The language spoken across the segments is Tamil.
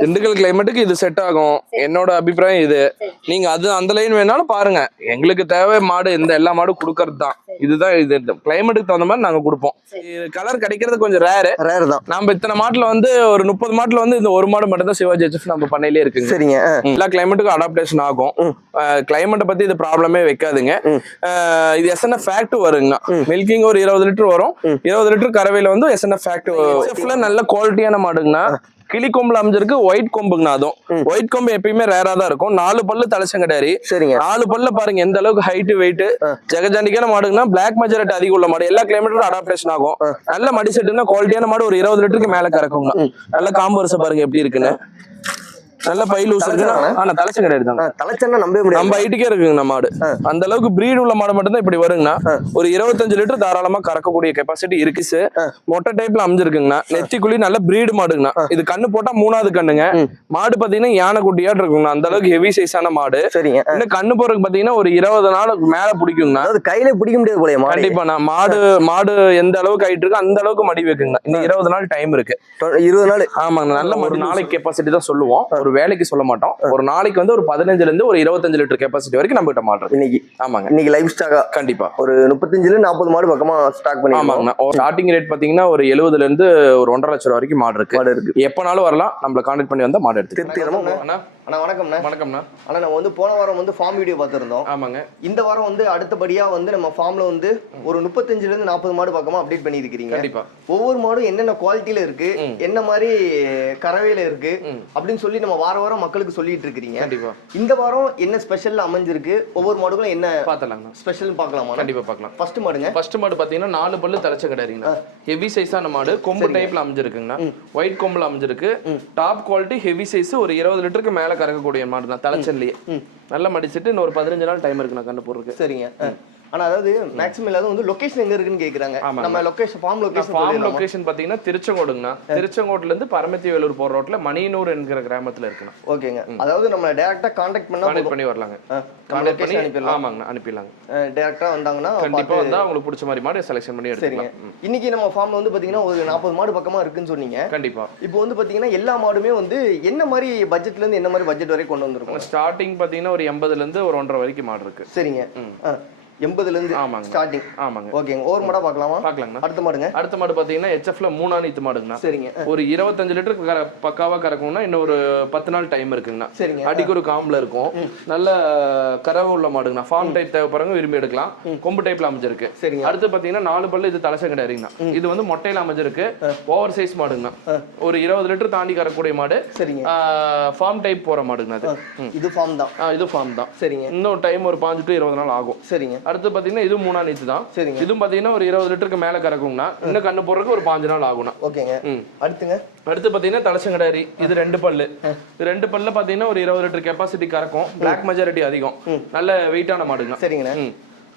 திண்டுக்கல் கிளைமேட்டுக்கு இது செட் ஆகும். என்னோட அபிப்பிராயம் இது. நீங்க அது அந்த லைன் வேணாலும் பாருங்க. எங்களுக்கு தேவை மாடு இந்த எல்லா மாடும் கொடுக்கறது தான். இதுதான் இது. கிளைமேட்டுக்கு தகுந்த மாதிரி நாங்க கொடுப்போம். கலர் கிடைக்கிறது கொஞ்சம் ரேரு ரேர் தான். நம்ம இத்தனை மாட்டுல வந்து ஒரு முப்பது மாட்டுல வந்து இந்த ஒரு மாடு மட்டும் தான் சிவாஜி ஹெச்எஃப் நம்ம பண்ணையிலே இருக்குங்க. சரிங்க. எல்லா கிளைமேட்டுக்கும் அடாப்டேஷன் ஆகும். கிளைமேட்டை பத்தி இது ப்ராப்ளமே வைக்காதுங்க. இது எஸ்என்எஃப் ஃபேக்ட் வருங்க. மில்கிங் ஒரு இருபது லிட்டர் வரும். இருபது லிட்டர் கறவையில வந்து எஸ்என்எஃப் ஃபேக்ட் நல்ல குவாலிட்டியான மாடுங்கண்ணா கிளி கொம்புல அமைஞ்சிருக்கு ஒயிட் கொம்புங்கண்ணா அதுவும். ஒயிட் கொம்பு எப்பயுமே ரேரா தான் இருக்கும். நாலு பல்லு தலைச்சங்கடாரி சரிங்க. நாலு பல்ல பாருங்க எந்த அளவுக்கு ஹைட் வெயிட். ஜெகஜாண்டிக்கான மாடுங்கன்னா பிளாக் மெஜாரிட்டி அதிகம் உள்ள மாடு. எல்லா கிளைமேட்டும் அடாப்டேஷன் ஆகும். நல்ல மடி செட்டுனா குவாலிட்டியான மாடு ஒரு இருபது லிட்டருக்கு மேல கறக்குங்க. நல்ல காம்பு பாருங்க எப்படி இருக்குன்னு. நல்ல பை லூஸ்? ஆனா தலைச்சங்கடாரி தான் ஆ, தலைச்சன்னா நம்பவே முடியாது. நம்ம ஹைட்டுக்கே இருக்குங்க நம்ம மாடு. அந்த அளவுக்கு பிரீடு உள்ள மாடு மட்டும் தான் இப்படி வருங்கண்ணா. ஒரு இருபத்தஞ்சு லிட்டர் தாராளமா கறக்கக்கூடிய கெப்பாசிட்டி இருக்கு சார் ஆ. மொட்டை டைப்ல அமைஞ்சிருக்குங்கண்ணா. நெத்திக்குழி நல்ல பிரீடு மாடுங்கண்ணா. இது கண்ணு போட்டா மூணாவது கண்ணுங்க. மாடு பாத்தீங்கன்னா யானை குட்டியாட்டு இருக்குங்கண்ணா. அந்த அளவுக்கு ஹெவி சைஸான மாடு. சரிங்க. இன்னும் கண்ணு போறதுக்கு பாத்தீங்கன்னா ஒரு இருபது நாளுக்கு மேல பிடிக்குங்கண்ணா. அதாவது கையில பிடிக்க முடியாது போலயே கண்டிப்பா மாடு மாடு எந்த அளவுக்கு ஹைட் இருக்கு அந்த அளவுக்கு மடி வைக்குங்க இன்னும் இருபது நாள் டைம் இருக்கு. இருபது நாள். ஆமாங்க நல்ல ஒரு நாளைக்கு கெப்பாசிட்டி தான் சொல்லுவோம். ஒரு வேலைக்கு சொல்ல மாட்டோம். ஒரு நாளைக்கு வந்து ஒரு பதினஞ்சுல இருந்து ஒரு இருபத்தஞ்சு லிட்டர் கெப்பாசிட்டி வரைக்கும் நம்ம கிட்ட மாடுறது இன்னைக்கு ஆமாங்க. இன்னைக்கு லைஃப் ஸ்டாக்கா கண்டிப்பா. ஒரு முப்பத்தஞ்சுல நாற்பது மாடு பக்கமா ஸ்டாக் பண்ணி ஆமாங்கண்ணா ஸ்டார்டிங் ரேட் பாத்தீங்கன்னா ஒரு எழுபதுல இருந்து ஒரு ஒன்றரை லட்சம் ரூபா வரைக்கும் மாடு இருக்கு. மாடு இருக்கு. எப்பனாலும் வரலாம். நம்மள கான்டாக்ட் பண்ணி வந்தா மாடு எடுத்து அண்ணா வணக்கம்ண்ணா. வணக்கம்ண்ணா. அண்ணா நம்ம வந்து போன வாரம் வந்து ஃபார்ம் வீடியோ பார்த்துருந்தோம். ஆமாங்க. இந்த வாரம் வந்து அடுத்தபடியா வந்து நம்ம ஃபார்ம்ல வந்து ஒரு முப்பத்தஞ்சுல இருந்து நாற்பது மாடு பக்கமா அப்டேட் பண்ணியிருக்கிறீங்க. கண்டிப்பா. ஒவ்வொரு மாடும் என்னென்ன குவாலிட்டியில இருக்கு. என்ன மாதிரி கறவையில இருக்கு. அப்படின்னு சொல்லி நம்ம வார வாரம் மக்களுக்கு சொல்லிட்டு இருக்கிறீங்க. கண்டிப்பா. இந்த வாரம் என்ன ஸ்பெஷல் அமைஞ்சிருக்கு ஒவ்வொரு மாடுகளும் என்ன பாத்தலாங்கண்ணா ஸ்பெஷல் பார்க்கலாமா கண்டிப்பா பார்க்கலாம். ஃபர்ஸ்ட் மாடுங்க. ஃபர்ஸ்ட் மாடு பாத்தீங்கன்னா நாலு பல்லு தலைச்ச கிடையாதுங்கண்ணா ஹெவி சைஸான மாடு கொம்பு டைப்ல அமைஞ்சிருக்குங்கண்ணா. ஒயிட் கொம்புல அமைஞ்சிருக்கு. டாப் குவாலிட்டி ஹெவி சைஸ் ஒரு இருபது லிட்டருக்கு மேல கறக்கக்கூடிய மாடு தான் தலைச்சன்லயே நல்ல மடிச்சிட்டு இன்னும் ஒரு பதினஞ்சு நாள் டைம் இருக்குண்ணா கண்டு போடுறதுக்கு. சரிங்க. ஆனா அதாவது மேக்ஸிமம் எல்லாரும் வந்து லொகேஷன் எங்க இருக்குன்னு கேக்குறாங்க. நம்ம location farm location farm location பாத்தீங்கன்னா திருச்செங்கோடுங்கண்ணா. திருச்செங்கோட்டுல இருந்து பரமத்தி வேலூர் போற ரோட்ல மணியனூர் என்கிற கிராமத்துல இருக்குண்ணா. ஓகேங்க. அதாவது நம்ம டைரக்டா காண்டாக்ட் பண்ணா கான்டாக்ட் போதும். பண்ணி வரலாங்க. கான்டாக்ட் பண்ணி அனுப்பிடலாம். ஆமாங்கண்ணா அனுப்பிடலாங்க. டைரக்டா வந்தாங்கன்னா கண்டிப்பா வந்தா உங்களுக்கு பிடிச்ச மாதிரி மாடு செலக்ஷன் பண்ணி எடுத்துக்கலாம். இன்னைக்கு நம்ம ஃபார்ம்ல வந்து பாத்தீங்கன்னா ஒரு நாற்பது மாடு பக்கமா இருக்குன்னு சொன்னீங்க. கண்டிப்பா. இப்போ வந்து பாத்தீங்கன்னா எல்லா மாடுமே வந்து என்ன மாதிரி பட்ஜெட்ல இருந்து என்ன மாதிரி பட்ஜெட் வரை கொண்டு வந்திருக்கோம்? ஸ்டார்டிங் பாத்தீங்கன்னா ஒரு எண்பதுல இருந்து ஒரு ஒன்றரை வரைக்கும் மாடு இருக்கு. சரிங்க. அஹ். எண்பதுல இருந்து ஆமாங்க. ஸ்டார்டிங் ஆமாங்க ஓகேங்க ஒவ்வொரு மாடா பார்க்கலாமா? பாக்கலாங்கண்ணா அடுத்த மாடுங்க. அடுத்த மாடு பாத்தீங்கன்னா ஹெச்எஃப்ல மூணா நீத்து மாடுங்கண்ணா. சரிங்க. ஒரு இருபத்தஞ்சு லிட்டர் கர பக்காவா கறக்கணும்னா இன்னும் ஒரு பத்து நாள் டைம் இருக்குங்கண்ணா. சரிங்க. அடிக்கு ஒரு காம்புல இருக்கும். நல்ல கறவை உள்ள மாடுங்கண்ணா. ஃபார்ம் டைப் தேவைப்படுறவங்க விரும்பி எடுக்கலாம். கொம்பு டைப்ல அமைஞ்சிருக்கு. சரிங்க. அடுத்து பாத்தீங்கன்னா நாலு பல்லு இது தலைசம் கிடையாதுங்கண்ணா இது வந்து மொட்டையில அமைஞ்சிருக்கு. ஓவர் சைஸ் மாடுங்கண்ணா. ஒரு இருபது லிட்டர் தாண்டி கறக்கூடிய மாடு. சரிங்க. ஃபார்ம் டைப் போற மாடுங்கண்ணா அது. இது ஃபார்ம் தான். இது ஃபார்ம் தான். சரிங்க. இன்னும் டைம் ஒரு பாஞ்சு டு இருபது நாள் ஆகும். சரிங்க. அடுத்து பாத்தீங்கன்னா இது மூணா நீத்து தான். சரிங்க. இதுவும் பாத்தீங்கன்னா ஒரு இருபது லிட்டருக்கு மேல கறக்குங்கண்ணா இன்னும் கண்ணு போடுறதுக்கு ஒரு பாஞ்சு நாள் ஆகும்ண்ணா ஓகேங்க. அடுத்துங்க. அடுத்து பாத்தீங்கன்னா தலைச்சங்கடாரி இது ரெண்டு பல்லு. இது ரெண்டு பல்ல பாத்தீங்கன்னா ஒரு இருபது லிட்டர் கெப்பாசிட்டி கறக்கும். பிளாக் மெஜாரிட்டி அதிகம். நல்ல வெயிட்டான மாடுங்க. சரிங்கண்ணே.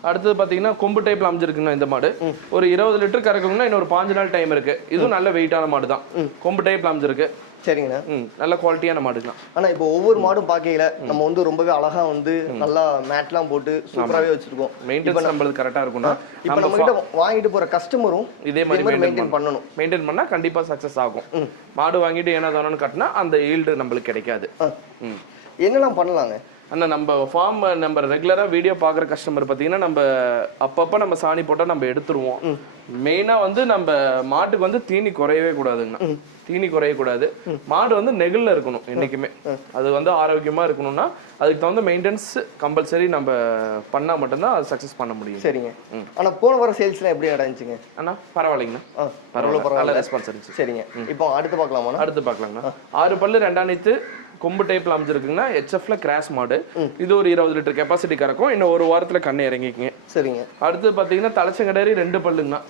அடுத்தது பாத்தீங்கன்னா கொம்பு டைப்ல அமைஞ்சிருக்குங்க இந்த மாடு. ஒரு இருபது லிட்டர் கறக்குங்கன்னா இன்னும் ஒரு பாஞ்சு நாள் டைம் இருக்கு. இதுவும் நல்ல வெயிட்டான மாடு தான் கொம்பு டைப்ல அமைஞ்சிருக்கு. சரிங்கண்ணே. ம் நல்ல குவாலிட்டியான மாடுங்க ஆனா இப்போ ஒவ்வொரு மாடும் பார்க்கையில நம்ம வந்து ரொம்பவே அழகா வந்து நல்லா மேட்லாம் போட்டு சூப்பராகவே வச்சிருக்கோம். மெயின்டெனன்ஸ் நம்மளுக்கு கரெக்டா இருக்கும்னா இப்போ நம்ம கிட்ட வாங்கிட்டு போற கஸ்டமரும் இதே மாதிரி மெயின்டைன் மெயின்டைன் பண்ணணும். மெயின்டைன் பண்ணா கண்டிப்பா சக்சஸ் ஆகும். மாடு வாங்கிட்டு ஏனா தானோன்னு கட்டினா அந்த ஈல்டு நம்மளுக்கு கிடைக்காது. என்னெல்லாம் பண்ணலாங்க? அண்ணா நம்ம ஃபார்ம் நம்ம ரெகுலராக வீடியோ பார்க்குற கஸ்டமர் பார்த்தீங்கன்னா நம்ம அப்பப்போ நம்ம சாணி போட்டால் நம்ம எடுத்துருவோம். மெயினாக வந்து நம்ம மாட்டுக்கு வந்து தீனி குறையவே கூடாதுங்கண்ணா. தீனி குறையக்கூடாது. மாடு வந்து நெகிழ்ல இருக்கணும் என்றைக்குமே அது வந்து ஆரோக்கியமாக இருக்கணும்னா அதுக்கு தகுந்த மெயின்டெனன்ஸ் கம்பல்சரி நம்ம பண்ணால் மட்டும்தான் அது சக்ஸஸ் பண்ண முடியும். சரிங்க. ஆனா போன வர சேல்ஸ்லாம் எப்படி நடந்துச்சுங்க அண்ணா பரவாயில்லைங்கண்ணா. பரவாயில்ல. பரவாயில்ல. ரெஸ்பான்ஸ் இருந்துச்சு சரிங்க. இப்போ அடுத்து பார்க்கலாமா அடுத்து பார்க்கலாங்கண்ணா. ஆறு பல்லு ரெண்டாணித்து கொம்பு டைப்ல அமைஞ்சிருக்குங்கன்னா ஹெச்எஃப்ல கிராஸ் மாடு இது ஒரு இருபது லிட்டர் கெப்பாசிட்டி கறக்கும். இன்னும் ஒரு வாரத்துல கண்ணு இறங்கிக்குங்க. சரிங்க. அடுத்து பாத்தீங்கன்னா தலைச்சங்கடரி ரெண்டு பல்லுங்கண்ணா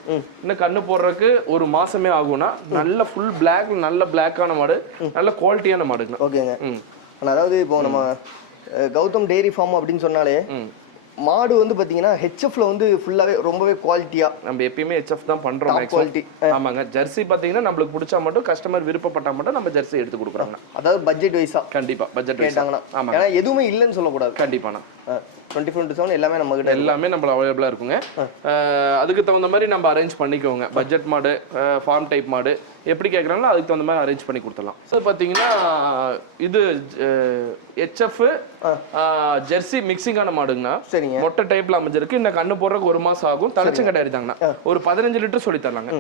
இன்னும் கண்ணு போடுறதுக்கு ஒரு மாசமே ஆகும்னா நல்ல ஃபுல் பிளாக் நல்ல பிளாக்கான மாடு நல்ல குவாலிட்டியான மாடுங்கண்ணா ஓகேங்க. அதாவது இப்போ நம்ம கௌதம் டெய்ரி ஃபார்ம் அப்படின்னு சொன்னாலே மாடு வந்து பாத்தீங்கன்னா ஹெச்எஃப்ல வந்து ஃபுல்லாவே ரொம்பவே குவாலிட்டியா நம்ம எப்பயுமே ஹெச்எஃப் தான் maximum. quality. ஆமாங்க. ஜெர்சி பாத்தீங்கன்னா நம்மளுக்கு பிடிச்சா மட்டும் கஸ்டமர் விருப்பப்பட்டா மட்டும் நம்ம ஜெர்சி எடுத்து கொடுக்குறோங்கண்ணா அதாவது பட்ஜெட் வைஸா கண்டிப்பா பட்ஜெட் கேட்டாங்கன்னா. ஆமாங்க. ஏன்னா எதுவுமே இல்லைன்னு சொல்லக்கூடாது. கண்டிப்பாண்ணா. டுவெண்ட்டி ஃபோர் செவன் எல்லாமே நம்ம கிட்ட எல்லாமே நம்ம அவைலபிளாக இருக்குங்க. அதுக்கு தகுந்த மாதிரி நம்ம அரேஞ்ச் பண்ணிக்கோங்க. பட்ஜெட் மாடு ஃபார்ம் டைப் மாடு எப்படி கேட்குறாங்களோ அதுக்கு தகுந்த மாதிரி அரேஞ்ச் பண்ணி கொடுத்துடலாம். ஸோ பார்த்தீங்கன்னா இது ஹெச்எஃப் ஜெர்சி மிக்சிங்கான மாடுங்கண்ணா. சரிங்க. மொட்டை டைப்ல அமைஞ்சிருக்கு. இன்னும் கண்ணு போடுறதுக்கு ஒரு மாசம் ஆகும். தலைச்சங்கடை எடுத்தாங்கண்ணா ஒரு பதினஞ்சு லிட்டர் சொல்லி தரலாங்க.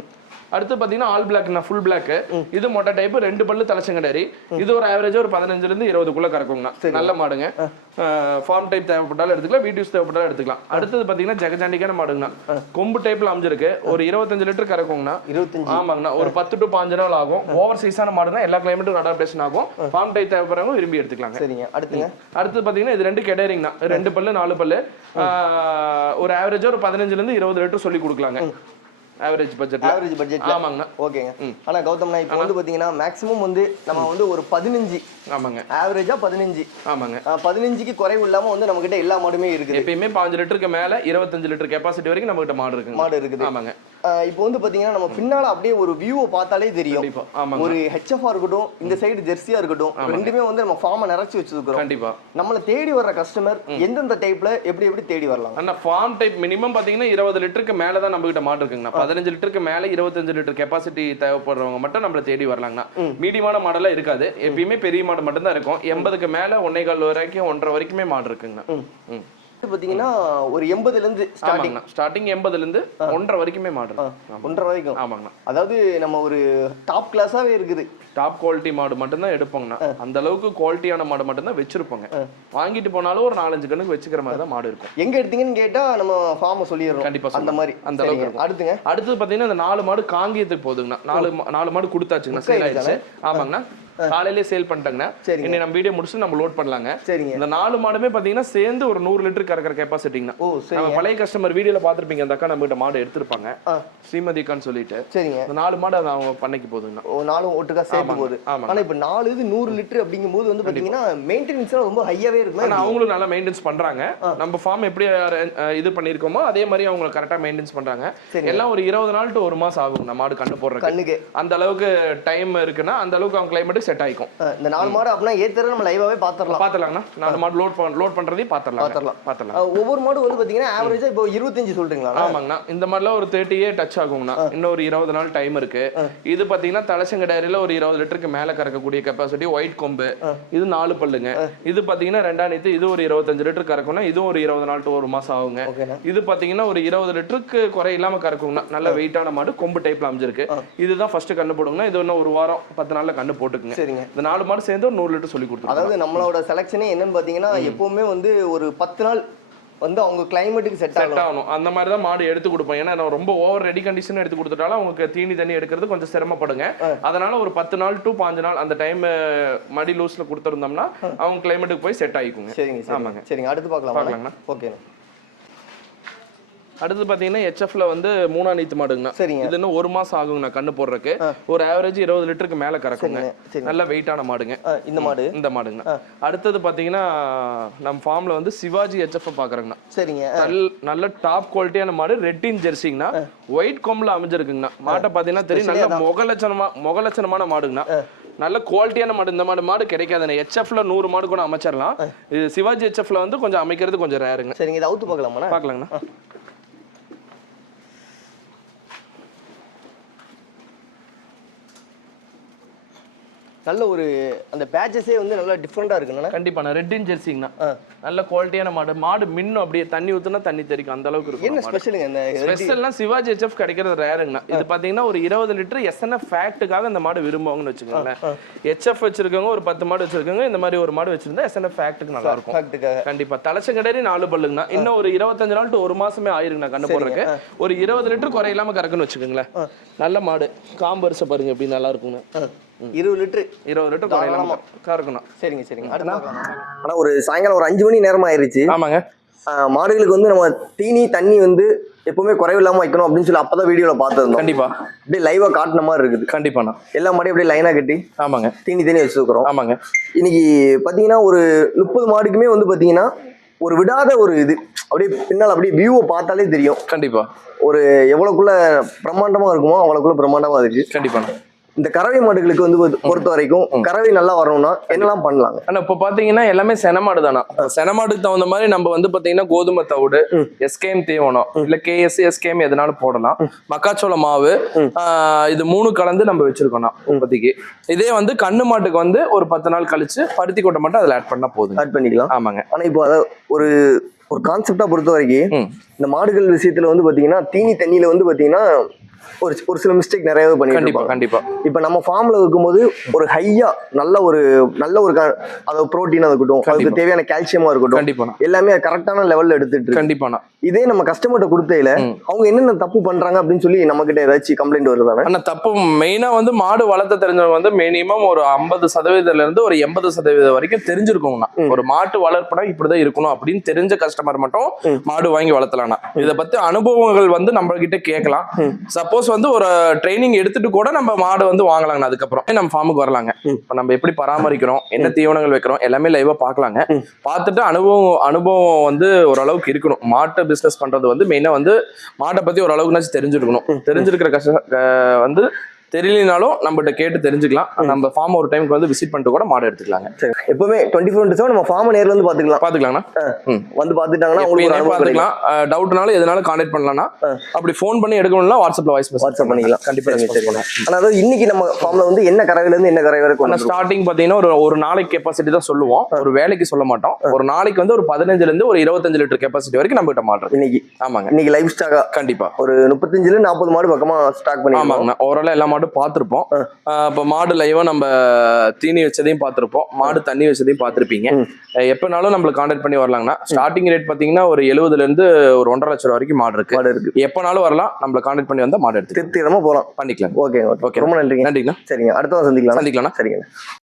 அடுத்து பாத்தீங்கன்னா ஆல் பிளாக்னா ஃபுல் பிளாக் இது மொட்டை டைப் ரெண்டு பல்லு தலைச்சங்கடாரி இது ஒரு ஆவரேஜா ஒரு பதினஞ்சுல இருந்து இருபதுக்குள்ள கறக்குங்கண்ணா. நல்ல மாடுங்க. ஃபார்ம் டைப் தேவைப்பட்டாலும் எடுத்துக்கலாம். வீடியோஸ் தேவைப்பட்டாலும் எடுத்துக்கலாம். அடுத்தது பாத்தீங்கன்னா ஜெகஜாண்டிக்கான மாடுங்கண்ணா. கொம்பு டைப்ல அமைஞ்சிருக்கு. ஒரு இருபத்தஞ்சு லிட்டர் கறக்குங்கண்ணா. இருபத்தஞ்சு. ஆமாங்கண்ணா. ஒரு பத்து டு பாஞ்சு நாள் ஆகும். ஓவர் சைஸான மாடுனா எல்லா கிளைமேட்டுக்கும் அடாப்டேஷன் ஆகும். ஃபார்ம் டைப் தேவைப்படுறவங்க விரும்பி எடுத்துக்கலாங்க. சரிங்க. அடுத்துங்க. அடுத்து பாத்தீங்கன்னா இது ரெண்டு கெடரிங்னா ரெண்டு பல்லு நாலு பல்லு. ஒரு ஆவரேஜா ஒரு பதினஞ்சுல இருந்து இருபது லிட்டர் சொல்லி கொடுக்கலாங்க. ஆவரேஜ் பட்ஜெட்ல ஆவரேஜ் பட்ஜெட்ல ஆமாங்கண்ணா. ஓகேங்க ஆனா கௌதம்னா இப்போ வந்து பாத்தீங்கன்னா மேக்ஸிமம் வந்து நம்ம வந்து ஒரு பதினஞ்சு. ஆமாங்க. ஆவரேஜா பதினஞ்சு. ஆமாங்க. பதினஞ்சுக்கு குறைவு இல்லாம வந்து நம்ம கிட்ட எல்லா மாடுமே இருக்குது. எப்பயுமே பாஞ்சு லிட்டருக்கு மேல இருபத்தஞ்சு லிட்டர் கெப்பாசிட்டி வரைக்கும் நம்ம கிட்ட மாடு இருக்குங்க. மாடு இருக்குது. ஆமாங்க. இப்போ வந்து பாத்தீங்கன்னா நம்ம பின்னால அப்படியே ஒரு வியூவை பார்த்தாலே தெரியும். ஆமாங்க. ஒரு ஹெச்எஃப்ஆ இருக்கட்டும் இந்த சைடு ஜெர்சியா இருக்கட்டும் ரெண்டுமே வந்து நம்ம ஃபார்மை நிறைச்சு வச்சிருக்கிறோம். கண்டிப்பா. நம்மள தேடி வர்ற கஸ்டமர் எந்தெந்த டைப்ல எப்படி எப்படி தேடி வரலாம்? அண்ணா ஃபார்ம் டைப் மினிமம் பாத்தீங்கன்னா இருபது லிட்டருக்கு மேல தான் நம்ம கிட்ட மாடு இருக்குங்கண்ணா. பதினஞ்சு லிட்டருக்கு மேல இருபத்தஞ்சு லிட்டர் கெப்பாசிட்டி தேவைப்படுறவங்க மட்டும் நம்மள தேடி வரலாங்கண்ணா. மீடியமான மாடெல்லாம் இருக்காது. எப்பயுமே பெரிய மாடு மட்டும் தான் இருக்கும் எண்பதுக்கு மேல ஒன்னே கால் வரைக்கும் ஒன்றரை வரைக்குமே மாடு இருக்குங்கண்ணா. பாத்தீங்கன்னா ஒரு எண்பதுல இருந்து ஸ்டார்டிங் ஸ்டார்டிங் எண்பதுல இருந்து ஒன்றரை வரைக்குமே மாடு. ஒன்றரை வரைக்கும். ஆமாங்கண்ணா. அதாவது நம்ம ஒரு டாப் கிளாஸாவே இருக்குது. டாப் குவாலிட்டி மாடு மட்டும்தான் எடுப்போங்கண்ணா. அந்த அளவுக்கு குவாலிட்டியான மாடு மட்டும்தான் வச்சிருப்போங்க. வாங்கிட்டு போனாலும் ஒரு நாலஞ்சு கண்ணுக்கு வச்சுக்கிற மாதிரி தான் மாடு இருக்கும். எங்க எடுத்தீங்கன்னு கேட்டா நம்ம ஃபார்மை சொல்லிடுறோம். கண்டிப்பா அந்த. மாதிரி. அந்த அளவுக்கு. அடுத்துங்க. அடுத்தது பாத்தீங்கன்னா இந்த நாலு மாடு காங்கியத்துக்கு போகுதுங்கண்ணா. நாலு நாலு மாடு கொடுத்தாச்சுங்கண்ணா. சேல் ஆயிடுச்சு. ஆமாங்கண்ணா. காலையிலே சேல் பண்ணிட்டாங்கண்ணா. சரிங்க. இன்னைக்கு நம்ம வீடியோ முடிச்சு நம்ம லோட் பண்ணலாங்க. சரிங்க. இந்த நாலு மாடுமே பாத்தீங்கன்னா சேர்ந்து ஒரு நூறு லிட்டர் கறக்கிற கெப்பாசிட்டிங்கண்ணா ஓ சரிங்க. பழைய கஸ்டமர் வீடியோல பாத்திருப்பீங்க அந்த அக்கா நம்ம கிட்ட மாடு எடுத்திருப்பாங்க. ஸ்ரீமதிக்கான்னு சொல்லிட்டு. சரிங்க. இந்த நாலு மாடு அது அவங்க பண்ணைக்கு போகுதுங்கண்ணா. ஓ நாலும் ஒட்டுக்கா சேர்த்து ஆமாங்க, போகுது. ஆனா இப்ப நாலு இது நூறு லிட்டர் அப்படிங்கும்போது வந்து பாத்தீங்கன்னா மெயின்டெனன்ஸ் ரொம்ப ஹையாவே இருக்குமா அவங்களும் நல்லா மெயின்டைன்ஸ் பண்றாங்க. நம்ம ஃபார்ம் எப்படி இது பண்ணிருக்கோமோ அதே மாதிரி அவங்க கரெக்டா மெயின்டைன்ஸ் பண்றாங்க. எல்லாம் ஒரு இருபது நாள் டு ஒரு மாசம் ஆகும் நம்ம மாடு கண்டு போடுறதுக்கு. கண்ணுக்கு. அந்த அளவுக்கு டைம் இருக்குன்னா அந்த அளவுக்கு அவங்க கிளைமேட்டுக்கு செட் ஆயிக்கும். இந்த நாலு மாடு அப்படின்னா ஏத்தர நம்ம லைவாவே பாத்துரலாம். பாத்துலாங்கண்ணா நாலு மாடு லோட் லோட் பண்றதையும் பாத்துடலாம் பாத்துரலாம். பாத்துடலாம் ஒவ்வொரு மாடு வந்து பாத்தீங்கன்னா ஆவரேஜா இப்போ இருபத்தஞ்சு சொல்றீங்களா? ஆமாங்கண்ணா. இந்த மாதிரிலாம் ஒரு தேர்ட்டியே டச் ஆகுங்கண்ணா. இன்னும் ஒரு இருபது நாள் டைம் இருக்கு. இது பாத்தீங்கன்னா தலைச்சங்கடாரியில ஒரு இருபது லிட்டருக்கு மேல கறக்கக்கூடிய கெப்பாசிட்டி ஒயிட் கொம்பு இது நாலு பல்லுங்க. இது பாத்தீங்கன்னா ரெண்டாம் நேத்து இது ஒரு இருபத்தஞ்சு லிட்டர் கறக்கும்னா இதுவும் ஒரு இருபது நாள் ஒரு மாசம் ஆகுங்க. இது பாத்தீங்கன்னா ஒரு இருபது லிட்டருக்கு குறை இல்லாம கறக்குங்கண்ணா நல்ல வெயிட்டான மாடு கொம்பு டைப்ல அமைஞ்சிருக்கு. இதுதான் ஃபர்ஸ்ட் கண்ணு போடுங்கண்ணா இது இன்னும் ஒரு வாரம் பத்து நாள்ல கண்ணு போட்டுக்குங்க. சரிங்க. இந்த நாலு மாடு சேர்ந்து ஒரு நூறு லிட்டர் சொல்லி கொடுத்துருக்காங்க அதாவது நம்மளோட செலக்ஷனே என்னன்னு பாத்தீங்கன்னா எப்பவுமே வந்து ஒரு பத்து நாள் வந்து அவங்க கிளைமேட்டுக்கு செட் செட் ஆகணும். அந்த மாதிரி தான் மாடு எடுத்து கொடுப்போம். ஏன்னா நான் ரொம்ப ஓவர் ரெடி கண்டிஷன் எடுத்து கொடுத்துட்டாலும் அவங்களுக்கு தீனி தண்ணி எடுக்கிறது கொஞ்சம் சிரமப்படுங்க. அதனால ஒரு பத்து நாள் டு பாஞ்சு நாள் அந்த டைம் மடி லூஸ்ல கொடுத்துருந்தோம்னா அவங்க கிளைமேட்டுக்கு போய் செட் ஆகிக்குங்க சரிங்க சரிங்க. ஆமாங்க. சரிங்க. அடுத்து பார்க்கலாம்? பார்க்கலாங்கண்ணா. ஓகேண்ணா. அடுத்து பாத்தீங்கன்னா ஹெச்எஃப்ல வந்து மூணா நீத்து மாடுங்கண்ணா. சரிங்க. இது இன்னும் ஒரு மாசம் ஆகுங்கண்ணா கண்ணு போடுறதுக்கு. ஒரு ஆவரேஜ் இருபது லிட்டருக்கு மேல கறக்குங்க. நல்ல வெயிட்டான மாடுங்க. இந்த மாடு? இந்த மாடுங்க அடுத்தது பாத்தீங்கன்னா நம்ம ஃபார்ம்ல வந்து சிவாஜி ஹெச்எஃப் பாக்குறேங்கண்ணா. சரிங்க நல்ல டாப் குவாலிட்டியான மாடு ரெட்டின் ஜெர்சிங்கண்ணா ஒயிட் கொம்புல அமைஞ்சிருக்குங்கண்ணா. மாட்டை பாத்தீங்கன்னா தெரியும். நல்ல முகலட்சணமா முகலட்சணமான மாடுங்கண்ணா. நல்ல குவாலிட்டியான மாடு இந்த மாடு மாடு கிடைக்காதுண்ணே. ஹெச்எஃப்ல நூறு மாடு கூட அமைச்சிடலாம் இது சிவாஜி ஹெச்எஃப்ல வந்து கொஞ்சம் அமைக்கிறது கொஞ்சம் ரேருங்க சரிங்க இதை அவுத்து பார்க்கலாமாண்ணா? பார்க்கலாங்கண்ணா. நல்ல ஒரு அந்த பேச்சஸே வந்து நல்லா டிஃப்ரெண்டா இருக்குண்ணா கண்டிப்பாண்ணா ரெட்டின் ஜெர்சிங்கண்ணா. நல்ல குவாலிட்டியான மாடு. மாடு மின்னும் அப்படியே தண்ணி ஊத்துனா தண்ணி தெரிக்கும் அந்த அளவுக்கு என்ன இருக்கும் மாடு. ஸ்பெஷலுங்க இந்த ஸ்பெஷல்லாம் சிவாஜி ஹெச்எஃப் கிடைக்கிறது ரேருங்கண்ணா இது பாத்தீங்கன்னா ஒரு இருபது லிட்டர் எஸ்என்எஃப் ஃபேக்ட்டுக்காக இந்த மாடு விரும்புவாங்கன்னு வச்சுக்கோங்களேன். ஹெச்எஃப் வச்சிருக்கவங்க ஒரு பத்து மாடு வச்சிருக்கவங்க இந்த மாதிரி ஒரு மாடு வச்சிருந்தா எஸ்என்எஃப் ஃபேக்ட்டுக்கு நல்லா இருக்கும். கண்டிப்பா. தலைச்சங்கடரி நாலு பல்லுங்கண்ணா. இன்னும் ஒரு இருபத்தஞ்சு நாள் to ஒரு மாசமே ஆயிருங்கண்ணா கண்ணு போடுறதுக்கு. ஒரு இருபது லிட்டர் குறை இல்லாம கறக்குன்னு வச்சுக்கோங்களேன். நல்ல மாடு. காம்பரிசை பாருங்க எப்படி நல்லா இருக்குங்க இருபது லிட்டரு. இருபது லிட்டர் குறை இல்லாம கறக்கணும் சரிங்க சரிங்க. அடுத்து பார்க்கலாம் ஆனா ஒரு சாயங்காலம் ஒரு அஞ்சு மணி நேரம் ஆயிருச்சு. ஆமாங்க. மாடுகளுக்கு வந்து நம்ம தீனி தண்ணி வந்து எப்பவுமே குறைவில்லாம வைக்கணும் அப்படின்னு சொல்லி அப்பதான் வீடியோல பார்த்துருந்தோம். கண்டிப்பா. அப்படியே லைவா காட்டின மாதிரி இருக்குது. கண்டிப்பாண்ணா எல்லா மாடையும் அப்படியே லைனா கட்டி ஆமாங்க. தீனி தண்ணி வச்சிருக்கிறோம் ஆமாங்க. இன்னைக்கு பாத்தீங்கன்னா ஒரு முப்பது மாடுக்குமே வந்து பாத்தீங்கன்னா ஒரு விடாத ஒரு இது. அப்படியே பின்னால் அப்படியே வியூவை பார்த்தாலே தெரியும். கண்டிப்பா. ஒரு எவ்வளவுக்குள்ள பிரம்மாண்டமா இருக்குமோ அவ்வளவுக்குள்ள பிரம்மாண்டமா இருக்கு. கண்டிப்பாண்ணா இந்த கறவை மாடுகளுக்கு வந்து பொறுத்த- வரைக்கும் கறவை நல்லா வரணும்னா என்னெல்லாம் பண்ணலாங்க? ஆனா இப்ப பாத்தீங்கன்னா எல்லாமே செனமாடு தானா? செனமாடுக்கு தகுந்த மாதிரி நம்ம வந்து பாத்தீங்கன்னா கோதுமை தவிடு எஸ்கேஎம் தீவனம் இல்ல கேஎஸ் எஸ்கேஎம் எதனாலும் போடலாம். மக்காச்சோள மாவு இது மூணு கலந்து நம்ம வச்சிருக்கோம் இப்போதைக்கு. இதே வந்து கண்ணு மாட்டுக்கு வந்து ஒரு பத்து நாள் கழிச்சு பருத்தி கொட்டை மட்டும் அதுல ஆட் பண்ணா போதும் ஆட் பண்ணிக்கலாம். ஆமாங்க. ஆனா இப்போ அத ஒரு ஒரு கான்செப்டா பொறுத்த வரைக்கும். இந்த மாடுகள் விஷயத்துல வந்து பாத்தீங்கன்னா தீனி தண்ணியில வந்து பாத்தீங்கன்னா ஒரு ஒரு சில மிஸ்டேக் நிறையவே பண்ணிட்டு கண்டிப்பா. கண்டிப்பா. இப்ப நம்ம ஃபார்ம்ல இருக்கும்போது ஒரு ஹையா நல்ல ஒரு நல்ல ஒரு அதாவது புரோட்டீனா இருக்கட்டும் அதுக்கு கண்டிப்பா. தேவையான கால்சியமா இருக்கட்டும் கண்டிப்பாண்ணா எல்லாமே கரெக்டான லெவல்ல எடுத்துட்டு. கண்டிப்பாண்ணா இதே நம்ம கஸ்டமர்கிட்ட கொடுத்தையில. அவங்க என்னென்ன தப்பு பண்றாங்க அப்படின்னு சொல்லி நம்ம கிட்ட ஏதாச்சும் கம்ப்ளைண்ட் வருதானே ஆனா தப்பு மெயினா வந்து மாடு வளர்த்த தெரிஞ்சவங்க வந்து மினிமம் ஒரு ஐம்பது சதவீதத்துல இருந்து ஒரு எண்பது சதவீதம் வரைக்கும் தெரிஞ்சிருக்குங்கண்ணா. ஒரு மாட்டு வளர்ப்புனா இப்படிதான் இருக்கணும் அப்படின்னு தெரிஞ்ச கஸ்டமர் மட்டும் மாடு வாங்கி வளர்த்தலாம்ண்ணா. இதை பத்தி அனுபவங்கள் வந்து நம்ம கிட்ட கேட்கலாம் சப்போஸ் வந்து ஒரு ட்ரைனிங் எடுத்துட்டு கூட நம்ம மாடு வந்து வாங்கலாங்கண்ணா அதுக்கப்புறம். நம்ம ஃபார்முக்கு வரலாங்க. இப்போ நம்ம எப்படி பராமரிக்கிறோம் என்ன தீவனங்கள் வைக்கிறோம் எல்லாமே லைவா பார்க்கலாங்க. பார்த்துட்டு அனுபவம் அனுபவம் வந்து ஓரளவுக்கு இருக்கணும். மாட்டை பிசினஸ் பண்றது வந்து மெயினா வந்து மாட்டை பத்தி ஓரளவுக்குனாச்சும் தெரிஞ்சிருக்கணும். தெரிஞ்சிருக்கிற கஷ்ட வந்து தெரியலனாலும் நம்மகிட்ட கேட்டு தெரிஞ்சுக்கலாம். நம்ம ஃபார்ம் ஒரு டைமுக்கு வந்து விசிட் பண்ணிட்டு கூட மாடு எடுத்துக்கலாங்க. எப்பவுமே டுவெண்ட்டி ஃபோர் இன்ட்டு நம்ம ஃபார்ம் நேர்ல இருந்து பாத்துக்கலாம் பாத்துக்கலாம்ண்ணா ம். வந்து பாத்துட்டாங்கன்னா உங்களுக்கு. பாத்துக்கலாம் டவுட்னாலும் எதனாலும் கான்டாக்ட் பண்ணலாம்னா. அப்படி ஃபோன் பண்ணி எடுக்கணும்னா வாட்ஸ்அப்ல வாய்ஸ் மெசேஜ் வாட்ஸ்அப் பண்ணிக்கலாம். கண்டிப்பா சரிங்க, response சரிங்க. பண்ணுவோம். ஆனா அதாவது இன்னைக்கு நம்ம ஃபார்ம்ல வந்து என்ன கறவையில இருந்து என்ன கறவை வரைக்கும்? ஸ்டார்டிங் பாத்தீங்கன்னா ஒரு ஒரு நாளைக்கு கெப்பாசிட்டி தான் சொல்லுவோம். ஒரு வேலைக்கு சொல்ல மாட்டோம். ஒரு நாளைக்கு வந்து ஒரு பதினஞ்சுல இருந்து ஒரு இருபத்தஞ்சு லிட்டர் கெப்பாசிட்டி வரைக்கும் நம்ம கிட்ட மாடுறது இன்னைக்கு. ஆமாங்க. இன்னைக்கு லைவ் ஸ்டாக்கா கண்டிப்பா. ஒரு முப்பத்தஞ்சுல நாற்பது மாடு பக்கமா ஸ்டாக் பண்ணி ஆமாங்கண்ணா. ஓரளவு எல்லா மாடும் பார்த்துருப்போம். இப்போ மாடு லைவா நம்ம தீனி வச்சதையும் பார்த்துருப்போம். மாடு தண்ணி வச்சதையும் பார்த்துருப்பீங்க. எப்பனாலும் நம்மளுக்கு கான்டாக்ட் பண்ணி வரலாங்கண்ணா. ஸ்டார்டிங் ரேட் பார்த்தீங்கன்னா ஒரு எழுபதுல இருந்து ஒரு ஒன்றரை லட்சம் ரூபா வரைக்கும் மாடு இருக்கு. மாடு இருக்கு. எப்பனாலும் வரலாம். நம்மள கான்டாக்ட் பண்ணி வந்தா மாடு எடுத்து திருப்திகரமா போலாம். பண்ணிக்கலாம் ஓகே ஓகே. ரொம்ப நன்றிங்க. நன்றிங்கண்ணா. சரிங்க. அடுத்த சந்திக்கலாம். சந்திக்கலாம்ண்ணா. சரிங்க.